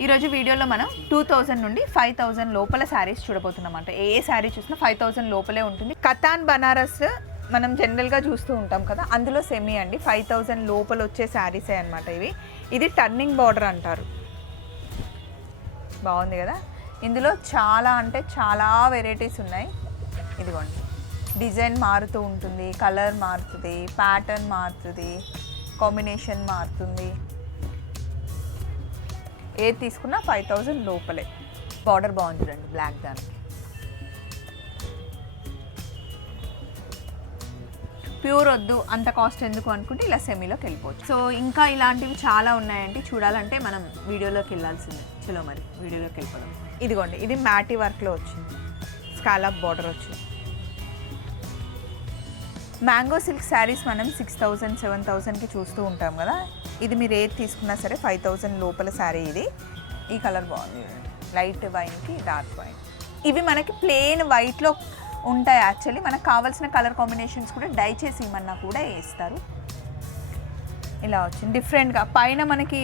ఈరోజు వీడియోలో మనం 2000 నుండి 5000 లోపల శారీస్ చూడబోతున్నామంట. ఏ శారీ చూసినా 5000 లోపలే ఉంటుంది. కతాన్ బనారస్ మనం జనరల్గా చూస్తూ ఉంటాం కదా, అందులో సెమీ అండి. 5000 లోపల వచ్చే శారీసే అనమాట ఇవి. ఇది టర్నింగ్ బార్డర్ అంటారు. బాగుంది కదా. ఇందులో చాలా అంటే చాలా వెరైటీస్ ఉన్నాయి. ఇదిగోండి, డిజైన్ మారుతూ ఉంటుంది, కలర్ మారుతుంది, ప్యాటర్న్ మారుతుంది, కాంబినేషన్ మారుతుంది. ఏది తీసుకున్నా 5000 లోపలే. బార్డర్ బాగుంది చూడండి, బ్లాక్ దానికి. ప్యూర్ వద్దు, అంత కాస్ట్ ఎందుకు అనుకుంటే ఇలా సెమీలోకి వెళ్ళిపోవచ్చు. సో ఇంకా ఇలాంటివి చాలా ఉన్నాయండి. చూడాలంటే మనం వీడియోలోకి వెళ్ళాల్సిందే. చలో మరి వీడియోలోకి వెళ్ళిపోదాం. ఇదిగోండి, ఇది మ్యాటీ వర్క్లో వచ్చింది, స్కాలప్ బార్డర్ వచ్చింది. మ్యాంగో సిల్క్ శారీస్ మనం 6000, 7000కి చూస్తూ ఉంటాం కదా. ఇది మీరు ఏది తీసుకున్నా సరే 5000 లోపల శారీ ఇది. ఈ కలర్ బాగుంది, లైట్ వైన్కి డార్క్ వైన్. ఇవి మనకి ప్లెయిన్ వైట్లో ఉంటాయి. యాక్చువల్లీ మనకు కావాల్సిన కలర్ కాంబినేషన్స్ కూడా డై చేసి ఇవ్వమన్నా కూడా వేస్తారు. ఇలా వచ్చింది డిఫరెంట్గా. పైన మనకి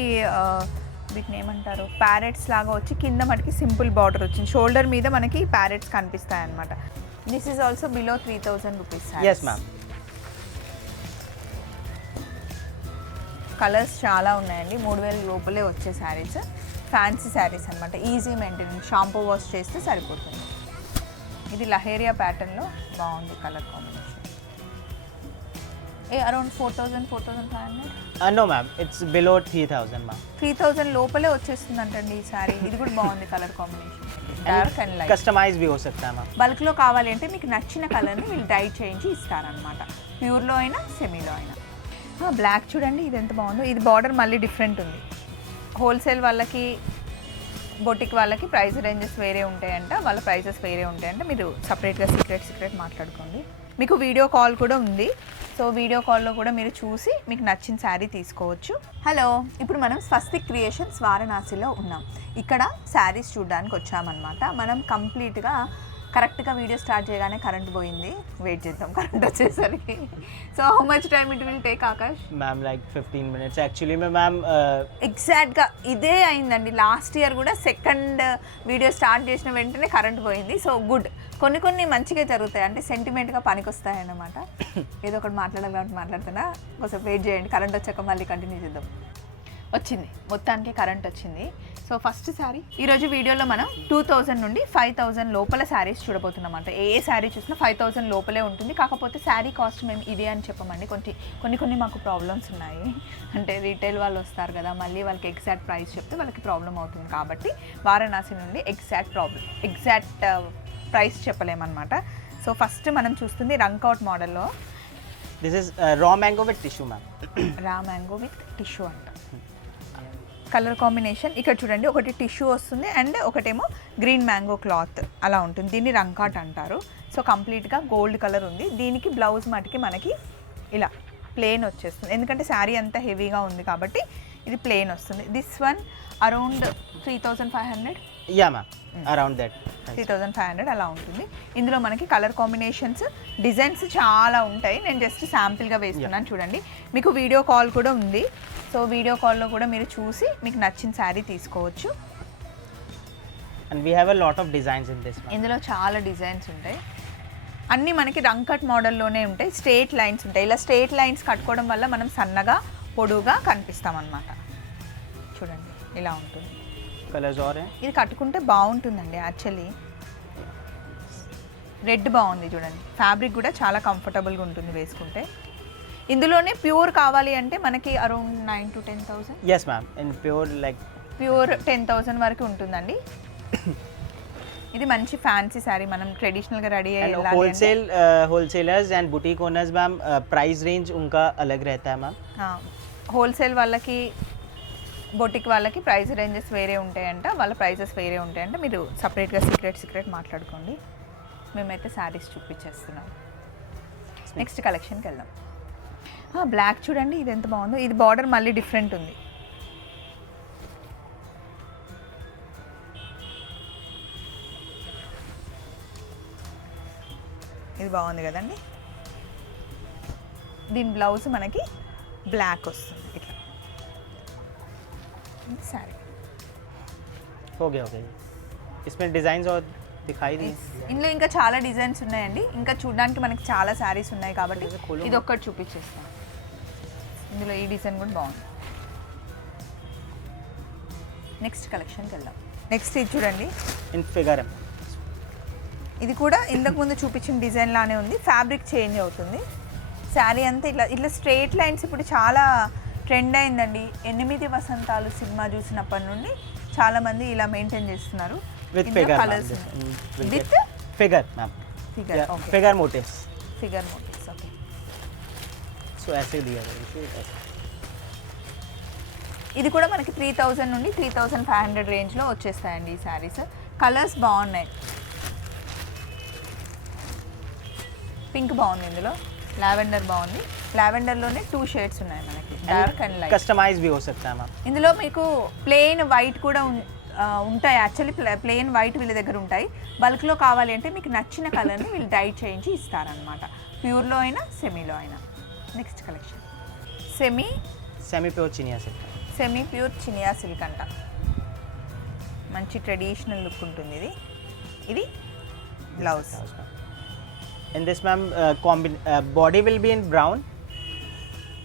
వీటిని ఏమంటారు, ప్యారెట్స్ లాగా వచ్చి కింద మనకి సింపుల్ బార్డర్ వచ్చింది. షోల్డర్ మీద మనకి ప్యారెట్స్ కనిపిస్తాయి అన్నమాట. This is also below 3000 rupees. Yes ma'am. Colours చాలా ఉన్నాయండి. 3000 లోపలే వచ్చే శారీస్, ఫ్యాన్సీ శారీస్ అనమాట. ఈజీ మెయింటెనెన్స్, షాంపూ వాష్ చేస్తే సరిపోతుంది. ఇది లహేరియా ప్యాటర్న్లో బాగుంది colour combination. Around 4000, 4500. No ma'am, it's below 3000 ma'am. 3000 లోపలే వచ్చేస్తుంది అంటండి ఈ శారీ. ఇది కూడా బాగుంది colour combination, dark and light. Customise भी हो सकता है మ్యామ్. బల్క్లో కావాలి అంటే మీకు నచ్చిన కలర్ని వీళ్ళు డై చేయించి ఇస్తారనమాట. ప్యూర్లో అయినా సెమీలో అయినా. బ్లాక్ చూడండి, ఇది ఎంత బాగుందో. ఇది బార్డర్ మళ్ళీ డిఫరెంట్ ఉంది. హోల్సేల్ వాళ్ళకి, బొటిక్ వాళ్ళకి ప్రైస్ రేంజెస్ వేరే ఉంటాయంట, వాళ్ళ ప్రైసెస్ వేరే ఉంటాయంట. మీరు సపరేట్గా సీక్రెట్ మాట్లాడుకోండి. మీకు వీడియో కాల్ కూడా ఉంది. సో వీడియో కాల్లో కూడా మీరు చూసి మీకు నచ్చిన శారీ తీసుకోవచ్చు. హలో, ఇప్పుడు మనం స్వస్తిక్ క్రియేషన్స్ వారణాసిలో ఉన్నాం. ఇక్కడ శారీస్ చూడడానికి వచ్చామన్నమాట. మనం కంప్లీట్గా కరెక్ట్గా వీడియో స్టార్ట్ చేయగానే కరెంట్ పోయింది. వెయిట్ చేద్దాం కరెంట్ వచ్చేసరికి. So how much time it will take Akash? Ma'am like 15 minutes actually. Ma'am ఎగ్జాక్ట్గా ఇదే అయిందండి. లాస్ట్ ఇయర్ కూడా సెకండ్ వీడియో స్టార్ట్ చేసిన వెంటనే కరెంట్ పోయింది. సో గుడ్, కొన్ని మంచిగా జరుగుతాయి, అంటే సెంటిమెంట్గా పనికొస్తాయి అన్నమాట. ఏదో ఒకటి మాట్లాడాలి కాబట్టి మాట్లాడుతున్నా, కొంచెం వెయిట్ చేయండి. కరెంట్ వచ్చాక మళ్ళీ కంటిన్యూ చేద్దాం. వచ్చింది, మొత్తానికి కరెంట్ వచ్చింది. సో ఫస్ట్ శారీ ఈరోజు వీడియోలో మనం 2000 నుండి 5000 లోపల శారీస్ చూడబోతున్నామంట. ఏ శారీ చూసినా 5000 లోపలే ఉంటుంది. కాకపోతే శారీ కాస్ట్ మేము ఇదే అని చెప్పమండి. కొన్ని మాకు ప్రాబ్లమ్స్ ఉన్నాయి. అంటే రీటైల్ వాళ్ళు వస్తారు కదా, మళ్ళీ వాళ్ళకి ఎగ్జాక్ట్ ప్రైస్ చెప్తే వాళ్ళకి ప్రాబ్లం అవుతుంది. కాబట్టి వారణాసి నుండి ఎగ్జాక్ట్ ప్రైస్ చెప్పలేమన్నమాట. సో ఫస్ట్ మనం చూస్తుంది రంకౌట్ మోడల్లో. This is raw mango with tissue ma'am. Raw mango with tissue అంట. కలర్ కాంబినేషన్ ఇక్కడ చూడండి, ఒకటి టిష్యూ వస్తుంది అండ్ ఒకటేమో గ్రీన్ మ్యాంగో క్లాత్ అలా ఉంటుంది. దీన్ని రంకాట్ అంటారు. సో కంప్లీట్గా గోల్డ్ కలర్ ఉంది. దీనికి బ్లౌజ్ మటుకి మనకి ఇలా ప్లెయిన్ వచ్చేస్తుంది, ఎందుకంటే శారీ అంతా హెవీగా ఉంది కాబట్టి ఇది ప్లెయిన్ వస్తుంది. This one around 3500. Yeah ma'am, around that 3500 అలా ఉంటుంది. ఇందులో మనకి కలర్ కాంబినేషన్స్, డిజైన్స్ చాలా ఉంటాయి. నేను జస్ట్ శాంపిల్గా వేస్తున్నాను చూడండి. మీకు వీడియో కాల్ కూడా ఉంది. సో వీడియో కాల్లో కూడా మీరు చూసి మీకు నచ్చిన శారీ తీసుకోవచ్చు. And we have a lot of designs in this. ఇందులో చాలా డిజైన్స్ ఉంటాయి. అన్నీ మనకి రంకట్ మోడల్లోనే ఉంటాయి. స్ట్రేట్ లైన్స్ ఉంటాయి. ఇలా స్ట్రేట్ లైన్స్ కట్టుకోవడం వల్ల మనం సన్నగా పొడుగా కనిపిస్తామన్నమాట. చూడండి ఇలా ఉంటుంది. కలర్స్ ఆర్ ఇది కట్టుకుంటే బాగుంటుందండి. యాక్చువల్లీ రెడ్ బాగుంది చూడండి. ఫ్యాబ్రిక్ కూడా చాలా కంఫర్టబుల్గా ఉంటుంది వేసుకుంటే. ఇందులోనే ప్యూర్ కావాలి అంటే మనకి around 9,000 to 10,000. Yes ma'am, in pure like pure 10,000 వరకు ఉంటుందండి. ఇది మంచి ఫ్యాన్సీ శారీ, మనం ట్రెడిషనల్గా రెడీ అయ్యి wholesalers and boutique owners ma'am price range उनका अलग रहता है मैम. హోల్సేల్ వాళ్ళకి, బొటిక్ వాళ్ళకి ప్రైస్ రేంజెస్ వేరే ఉంటాయంట, వాళ్ళ ప్రైజెస్ వేరే ఉంటాయంట. మీరు సపరేట్గా సీక్రెట్ మాట్లాడుకోండి. మేమైతే శారీస్ చూపించేస్తున్నాం. నెక్స్ట్ కలెక్షన్కి వెళ్దాం. బ్లాక్ చూడండి, ఇది ఎంత బాగుందో. ఇది బార్డర్ మళ్ళీ డిఫరెంట్ ఉంది. ఇది బాగుంది కదండి. దీని బ్లౌజ్ మనకి బ్లాక్ వస్తుంది ఇట్లా. శారీ हो गया हो गया इसमें डिज़ाइंस और दिखाई दिए ఇందులో ఇంకా చాలా డిజైన్స్ ఉన్నాయండి. ఇంకా చూడడానికి మనకి చాలా శారీస్ ఉన్నాయి కాబట్టి ఇది ఒక్కటి చూపించేస్తాం. ఇందులో ఈ డిజైన్ కూడా బాగుంది. నెక్స్ట్ కలెక్షన్కి వెళ్దాం. నెక్స్ట్ ఇది చూడండి, इन फिगर है ఇది కూడా ఇంతకు ముందు చూపించిన డిజైన్ లానే ఉంది. ఫ్యాబ్రిక్ చేంజ్ అవుతుంది. శారీ అంతా ఇట్లా ఇట్లా స్ట్రైట్ లైన్స్ ఇప్పుడు చాలా ట్రెండ్ అయిందండి. 8 వసంతాలు సినిమా చూసినప్పటి నుండి చాలా మంది ఇలా మెయింటైన్ చేస్తున్నారు. With figure colours with figure ma'am figure. Okay, figure motives figure motives. Okay, so ऐसे दिया गया ఇది కూడా మనకి 3000 నుండి 3500 రేంజ్లో వచ్చేస్తాయండి ఈ శారీస్. కలర్స్ బాగున్నాయి. పింక్ బాగుంది, ఇందులో లావెండర్ బాగుంది. లావెండర్లోనే 2 షేడ్స్ ఉన్నాయి మనకి, డార్క్ అండ్ లైట్. कस्टमाइज भी हो सकता है मैम ఇందులో మీకు ప్లెయిన్ వైట్ కూడా ఉంటాయి. యాక్చువల్లీ ప్లెయిన్ వైట్ వీళ్ళ దగ్గర ఉంటాయి. బల్క్లో కావాలి అంటే మీకు నచ్చిన కలర్ని వీళ్ళు డై చేయించి ఇస్తారనమాట. ప్యూర్లో అయినా సెమీలో అయినా. నెక్స్ట్ కలెక్షన్ सेमी प्योर चिनिया से సెమీ ప్యూర్ చినియా సిల్క్ అంట. మంచి ట్రెడిషనల్ లుక్ ఉంటుంది ఇది. ఇది blouse. in this ma'am body will be in brown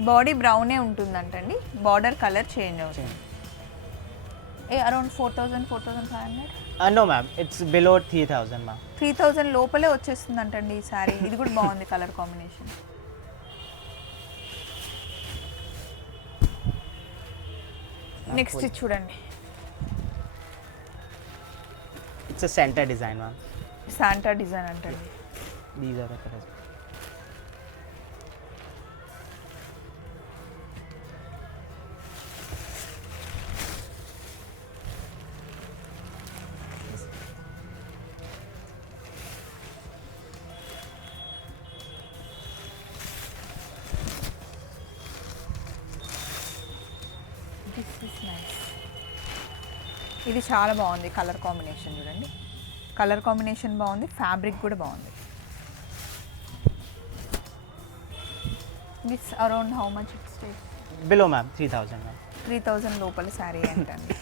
body బ్రౌనే ఉంటుందంటండి. బార్డర్ కలర్ చేంజ్ అవుతుంది. Around 4500. no ma'am it's below 3000 ma'am 3000 లోపలే వచ్చేస్తుందంటండి ఈ శారీ. ఇది కూడా బాగుంది కలర్ కాంబినేషన్. నెక్స్ట్ చూడండి, it's a center design ma'am Santa design అంటండి. these are the colors this is nice. ఇది చాలా బాగుంది కలర్ కాంబినేషన్. చూడండి, కలర్ కాంబినేషన్ బాగుంది, ఫ్యాబ్రిక్ కూడా బాగుంది. This around how much it's below ma'am 3000 ma'am 3000 లోపల శారీ అంటండి.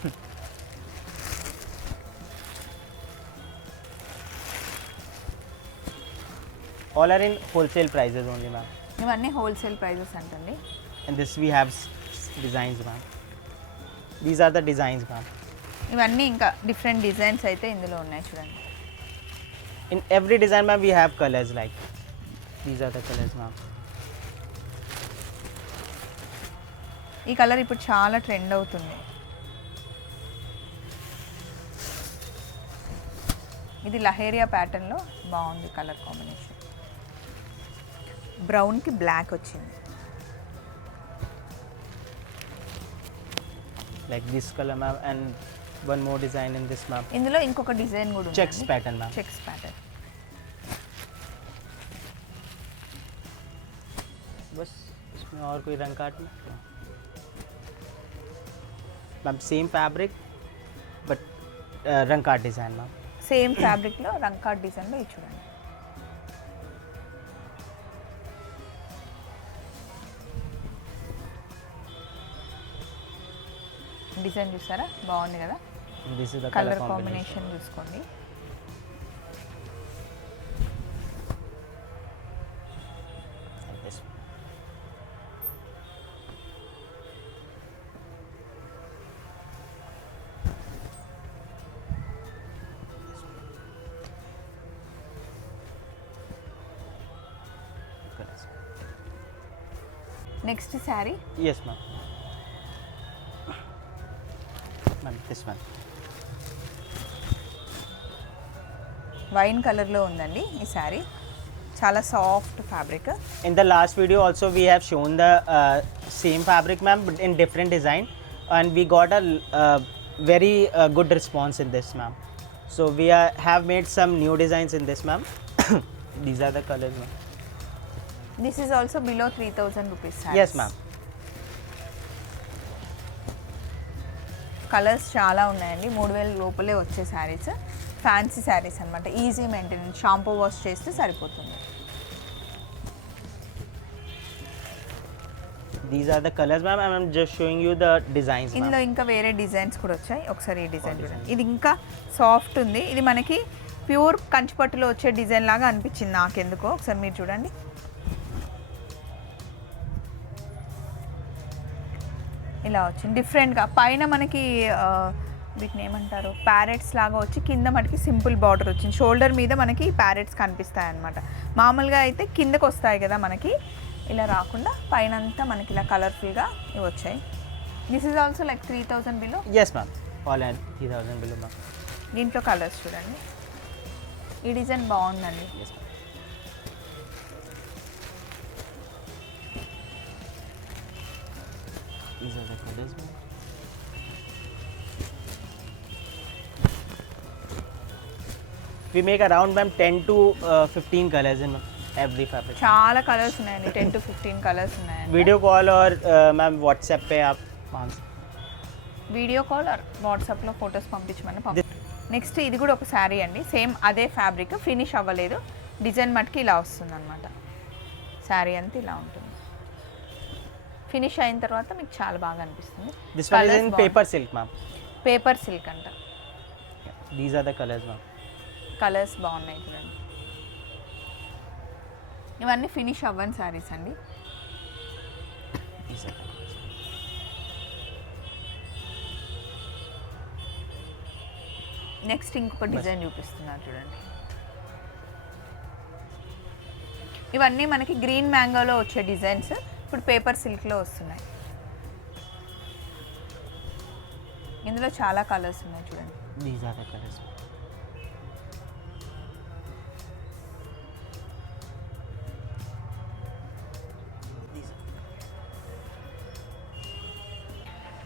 all are in wholesale prices only ma'am ఇవన్నీ హోల్సేల్ ప్రైజెస్ అంటండి. and this we have designs ma'am these are the designs ma'am ఇవన్నీ ఇంకా different designs అయితే ఇందులో ఉన్నాయి. చూడండి, in every design ma'am we have colors like these are the colors ma'am ఈ colour ఇప్పుడు చాలా ట్రెండ్ అవుతుంది. ఇది లహేరియా ప్యాటర్న్లో బాగుంది కలర్ కాంబినేషన్. బ్రౌన్కి బ్లాక్ వచ్చింది. like this color ma'am and one more design in this ma'am ఇందులో ఇంకొక డిజైన్ కూడా ఉంది. checks pattern ma'am checks pattern. बस इसमें और कोई रंग काट नहीं मैम सेम फैब्रिक बट रंग काट डिज़ाइन मैम సేమ్ ఫ్యాబ్రిక్లో రంకాట్ డిజైన్లో ఇది చూడండి. డిజైన్ చూసారా, బాగుంది కదా. this is the colour color combination combination చూసుకోండి. like this colors next sari yes ma'am ma'am this one wine కలర్లో ఉందండి ఈ శారీ. చాలా soft fabric. in the last video also we have shown the same fabric ma'am but in different design and we got a very good response in this ma'am so we have made some new designs in this ma'am these are the colors ma'am this is also below 3000 rupees. yes ma'am colours చాలా ఉన్నాయండి. 3000 లోపలే వచ్చే saris. Fancy saris అనమాట. Easy maintenance, shampoo wash చేస్తే సరిపోతుంది. These are the colors, ma'am, and I'm just showing you the designs, ఇందులో ma'am. ఇంకా వేరే డిజైన్స్ కూడా వచ్చాయి. ఒకసారి ఈ డిజైన్ చూడండి. ఇది ఇంకా సాఫ్ట్ ఉంది. ఇది మనకి ప్యూర్ కంచిపట్టులో వచ్చే డిజైన్ లాగా అనిపించింది నాకెందుకో. ఒకసారి మీరు చూడండి. ఇలా వచ్చింది డిఫరెంట్గా. పైన మనకి వీటిని ఏమంటారు, ప్యారెట్స్ లాగా వచ్చి కింద మనకి సింపుల్ బార్డర్ వచ్చింది. షోల్డర్ మీద మనకి ప్యారెట్స్ కనిపిస్తాయి అన్నమాట. మామూలుగా అయితే కిందకు వస్తాయి కదా మనకి, ఇలా రాకుండా పైన అంతా మనకి ఇలా కలర్ఫుల్గా ఇవి వచ్చాయి. This is also like 3000 below. Yes, ma'am. All at 3000 below, ma'am. దీంట్లో కలర్స్ చూడండి. ఈ డిజైన్ బాగుందండి. Yes, ma'am. These are the colors, ma'am. We make around, ma'am, 10 to 15 colors in every fabric. చాలా కలర్స్ ఉన్నాయండి. 10 to 15 కలర్స్ ఉన్నాయండి. Video call or ma'am WhatsApp पे आप मांग వీడియో కాల్ ఆర్ వాట్సాప్లో ఫొటోస్ పంపించమని నెక్స్ట్ ఇది కూడా ఒక శారీ అండి. సేమ్ అదే ఫ్యాబ్రిక్, ఫినిష్ అవ్వలేదు. డిజైన్ మటుకి ఇలా వస్తుంది అనమాట. శారీ అంతా ఇలా ఉంటుంది. ఫినిష్ అయిన తర్వాత మీకు చాలా బాగా అనిపిస్తుంది. This one is in paper silk, ma'am. Paper silk అంట. These are the colors, ma'am. Colours బాగున్నాయి చూడండి. ఇవన్నీ ఫినిష్ అవ్వని శారీస్ అండి. These are the colors. Next ఇంకొక డిజైన్ చూపిస్తున్నారు చూడండి. ఇవన్నీ మనకి గ్రీన్ మ్యాంగోలో వచ్చే డిజైన్స్ ఇప్పుడు పేపర్ సిల్క్లో వస్తున్నాయి. ఇందులో చాలా కలర్స్ ఉన్నాయి చూడండి. These are the colors.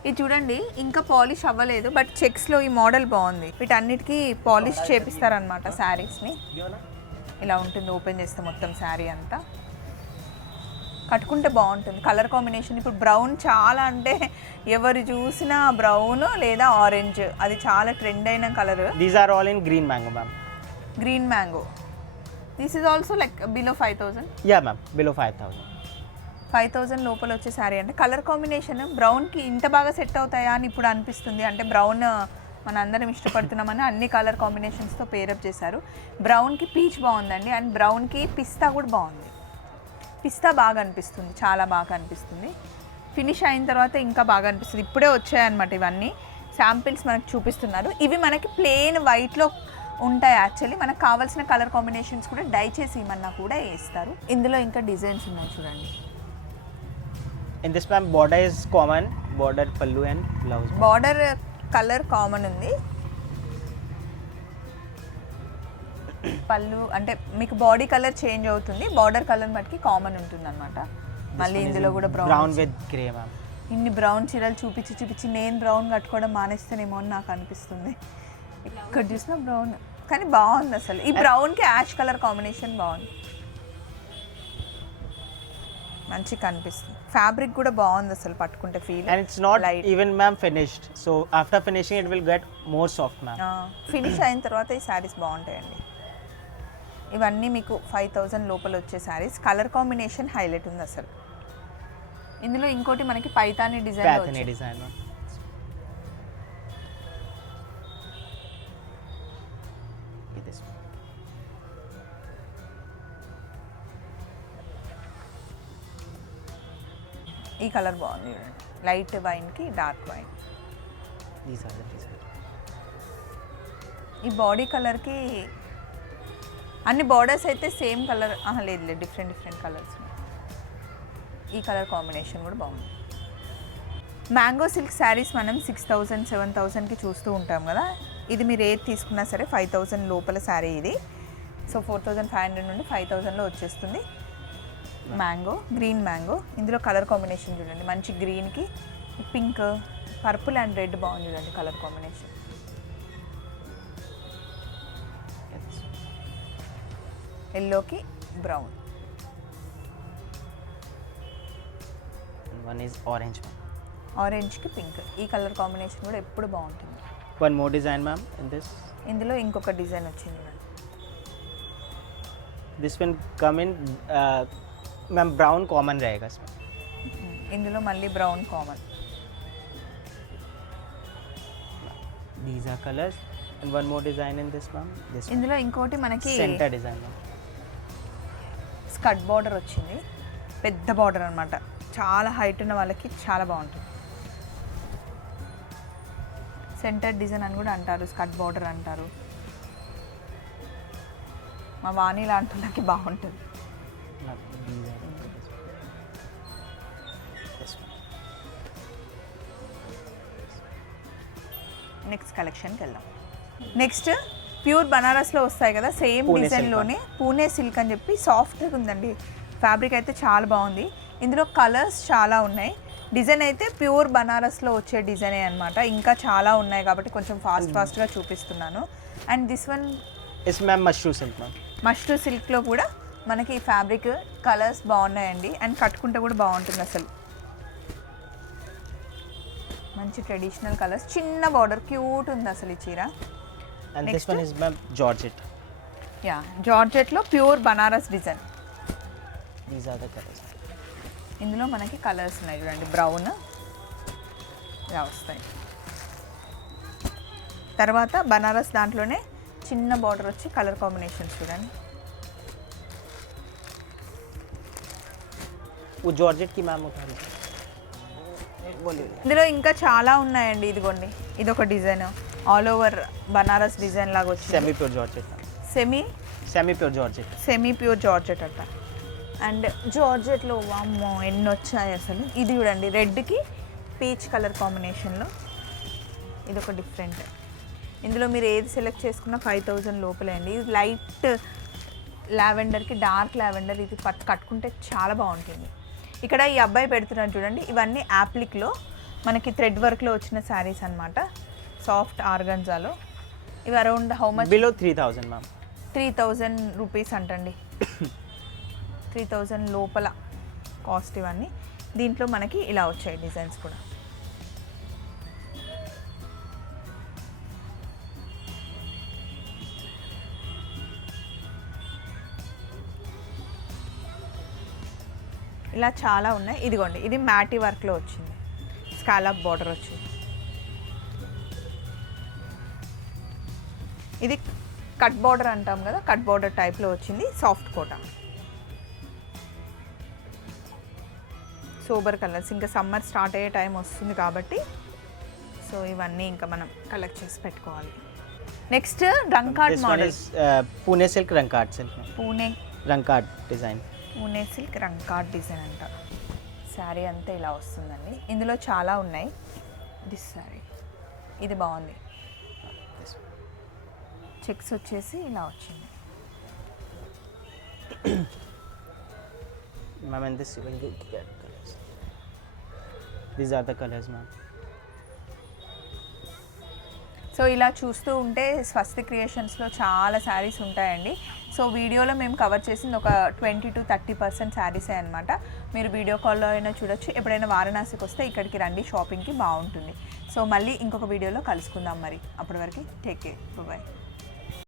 ఇది చూడండి, ఇంకా పాలిష్ అవ్వలేదు, బట్ చెక్స్లో ఈ మోడల్ బాగుంది. వీటన్నిటికీ పాలిష్ చేపిస్తారనమాట శారీస్ని. ఇలా ఉంటుంది, ఓపెన్ చేస్తే మొత్తం శారీ అంతా కట్టుకుంటే బాగుంటుంది. కలర్ కాంబినేషన్ ఇప్పుడు బ్రౌన్ చాలా, అంటే ఎవరు చూసినా బ్రౌన్ లేదా ఆరెంజ్, అది చాలా ట్రెండ్ అయిన colour. These are all in green mango, ma'am. Green mango. This is also like below 5000. Yeah, ma'am. Below 5000. 5000 లోపల వచ్చే శారీ. అంటే కలర్ కాంబినేషన్ బ్రౌన్కి ఇంత బాగా సెట్ అవుతాయా అని ఇప్పుడు అనిపిస్తుంది. అంటే బ్రౌన్ మన అందరం ఇష్టపడుతున్నామని అన్ని కలర్ కాంబినేషన్స్తో పేరప్ చేశారు. బ్రౌన్కి పీచ్ బాగుందండి, అండ్ బ్రౌన్కి పిస్తా కూడా బాగుంది. పిస్తా బాగా అనిపిస్తుంది, చాలా బాగా అనిపిస్తుంది. ఫినిష్ అయిన తర్వాత ఇంకా బాగా అనిపిస్తుంది. ఇప్పుడే వచ్చాయన్నమాట ఇవన్నీ. శాంపిల్స్ మనకు చూపిస్తున్నారు. ఇవి మనకి ప్లెయిన్ వైట్లో ఉంటాయి. యాక్చువల్లీ మనకు కావాల్సిన కలర్ కాంబినేషన్స్ కూడా డై చేసి ఇమన్నా కూడా వేస్తారు. ఇందులో ఇంకా డిజైన్స్ ఉన్నాయి చూడండి. In this, ma'am, border is common. Border, pallu and blouse. Border colour common ఉంది. పళ్ళు అంటే మీకు బాడీ కలర్ చేంజ్ అవుతుంది, బార్డర్ కలర్ మటుకి కామన్ ఉంటుంది అనమాట. మళ్ళీ ఇందులో కూడా brown with grey, ma'am. ఇన్ని బ్రౌన్ చీరలు చూపించి నేను బ్రౌన్ కట్టుకోవడం మానేస్తేనేమో అని నాకు అనిపిస్తుంది. ఇక్కడ చూసిన బ్రౌన్, కానీ బాగుంది అసలు. ఈ బ్రౌన్కి యాష్ కలర్ కాంబినేషన్ బాగుంది, మంచిగా కనిపిస్తుంది. ఫ్యాబ్రిక్ కూడా బాగుంది అసలు, పట్టుకుంటే feel. And it's not light. even, ma'am, finished. So after finishing, it will get more soft, ma'am. Finish అయిన తర్వాత ఈ శారీస్ బాగుంటాయండి. ఇవన్నీ మీకు 5000 లోపల వచ్చే శారీస్. కలర్ కాంబినేషన్ హైలైట్ ఉంది అసలు. ఇందులో ఇంకోటి మనకి Paithani design Pathani design, ma'am. Okay, this one. ఈ కలర్ బాగుంది చూడండి. లైట్ వైన్కి dark wine. These are the designs. ఈ బాడీ కలర్కి అన్ని బార్డర్స్ అయితే సేమ్ కలర్ లేదు, డిఫరెంట్ కలర్స్. ఈ కలర్ కాంబినేషన్ కూడా బాగుంది. మ్యాంగో సిల్క్ శారీస్ మనం 6000, 7000కి చూస్తూ ఉంటాం కదా. ఇది మీరు ఏది తీసుకున్నా సరే 5000 లోపల శారీ ఇది. సో 4500 నుండి 5000లో వచ్చేస్తుంది. Mango, green mango. ఇందులో కలర్ కాంబినేషన్ చూడండి, మంచి గ్రీన్కి పింక్, పర్పుల్ అండ్ రెడ్ బాగుంది చూడండి కలర్ కాంబినేషన్. ఎల్లోకి brown. And one is orange, ma'am. ఆరెంజ్కి పింక్. ఈ కలర్ కాంబినేషన్ కూడా ఎప్పుడు బాగుంటుంది. One more design, ma'am, in this. ఇందులో ఇంకొక డిజైన్ వచ్చింది. This one come in, ma'am, brown common रहेगा इसमें. ఇందులో మళ్ళీ brown common. These are colors and one more design in this ma'am. This one. ఇందులో ఇంకోటి మనకి Center design ma'am. Skirt border వచ్చింది, పెద్ద బార్డర్ అనమాట. చాలా హైట్ ఉన్న వాళ్ళకి చాలా బాగుంటుంది. సెంటర్ డిజైన్ అని కూడా అంటారు, స్కర్ట్ బార్డర్ అంటారు. మా వాణి లాంటి వాళ్ళకి బాగుంటుంది. Ma'am, these are the colors. This one. Next కలెక్షన్కి వెళ్దాం. నెక్స్ట్ ప్యూర్ బనారస్లో వస్తాయి కదా, సేమ్ పూణే డిజైన్లోనే పూణే సిల్క్ అని చెప్పి సాఫ్ట్గా ఉందండి. ఫ్యాబ్రిక్ అయితే చాలా బాగుంది. ఇందులో కలర్స్ చాలా ఉన్నాయి. డిజైన్ అయితే ప్యూర్ బనారస్లో వచ్చే డిజైనే అనమాట. ఇంకా చాలా ఉన్నాయి కాబట్టి కొంచెం ఫాస్ట్గా చూపిస్తున్నాను. And this one It's ma'am mushroom silk ma'am. Mashru సిల్క్లో కూడా మనకి ఈ ఫ్యాబ్రిక్ కలర్స్ బాగున్నాయండి. అండ్ కట్టుకుంటే కూడా బాగుంటుంది అసలు. మంచి ట్రెడిషనల్ కలర్స్, చిన్న బార్డర్, క్యూట్ ఉంది అసలు ఈ చీర. And Next? this one is ma'am Georgette. Yeah, జార్జెట్లో pure Banaras design. These are the colors. ఇందులో మనకి కలర్స్ ఉన్నాయి చూడండి, బ్రౌన్ ఇలా వస్తాయి. తర్వాత బనారస్ దాంట్లోనే చిన్న బార్డర్ వచ్చి కలర్ కాంబినేషన్స్ చూడండి. वो जॉर्जेट की मैम उठा लीजिए. बोलिए. ఇందులో ఇంకా చాలా ఉన్నాయండి. ఇదిగోండి, ఇదొక design all over Banaras design లాగా వచ్చింది. Semi pure Georgette ma'am. Semi Semi pure Georgette. Pure georgette అట్ట. అండ్ జార్జెట్లో వామ్మో ఎన్ని వచ్చాయి అసలు. ఇది చూడండి, రెడ్కి పీచ్ కలర్ కాంబినేషన్లో ఇదొక డిఫరెంట్. ఇందులో మీరు ఏది సెలెక్ట్ చేసుకున్నా 5000 లోపలే అండి. ఇది లైట్ లావెండర్కి డార్క్ లావెండర్, ఇది కట్టుకుంటే చాలా బాగుంటుంది. ఇక్కడ ఈ అబ్బాయి పెడుతున్నాడు చూడండి, ఇవన్నీ యాప్లిక్లో మనకి థ్రెడ్ వర్క్లో వచ్చిన శారీస్ అనమాట, సాఫ్ట్ ఆర్గన్జాలో. ఇవి around how much? Below 3000 ma'am. 3000 rupees అంటండి. 3000 లోపల కాస్ట్ ఇవన్నీ. దీంట్లో మనకి ఇలా వచ్చాయి డిజైన్స్ కూడా. ఇలా చాలా ఉన్నాయి. ఇదిగోండి, ఇది మ్యాటీ వర్క్లో వచ్చింది, స్కాలప్ బార్డర్ వచ్చింది. ఇది కట్ బార్డర్ అంటాం కదా, కట్ బార్డర్ టైప్లో వచ్చింది, సాఫ్ట్ కోటా. సోబర్ కలర్స్, ఇంకా సమ్మర్ స్టార్ట్ అయ్యే టైం వస్తుంది కాబట్టి సో ఇవన్నీ ఇంకా మనం కలెక్ట్ చేసి పెట్టుకోవాలి. నెక్స్ట్ రంకాడ్ This one model. is Pune silk Rankard silk ma'am. Rankard design. Pune silk రంకాడ్ డిజైన్ అంట. శారీ అంతా ఇలా వస్తుందండి. ఇందులో చాలా ఉన్నాయి. దిస్ శారీ ఇది బాగుంది, This one. చెక్స్ వచ్చేసి ఇలా వచ్చింది. Ma'am, and this you will get colors. These are the colors ma'am. So ఇలా చూస్తూ ఉంటే స్వస్తి క్రియేషన్స్లో చాలా శారీస్ ఉంటాయండి. సో వీడియోలో మేము కవర్ చేసింది ఒక 20 to 30% శారీసే అనమాట. మీరు వీడియో కాల్లో అయినా చూడొచ్చు. ఎప్పుడైనా వారణాసికి వస్తే ఇక్కడికి రండి, షాపింగ్కి బాగుంటుంది. సో మళ్ళీ ఇంకొక వీడియోలో కలుసుకుందాం మరి. అప్పటి వరకు టేక్ కేర్, బాయ్.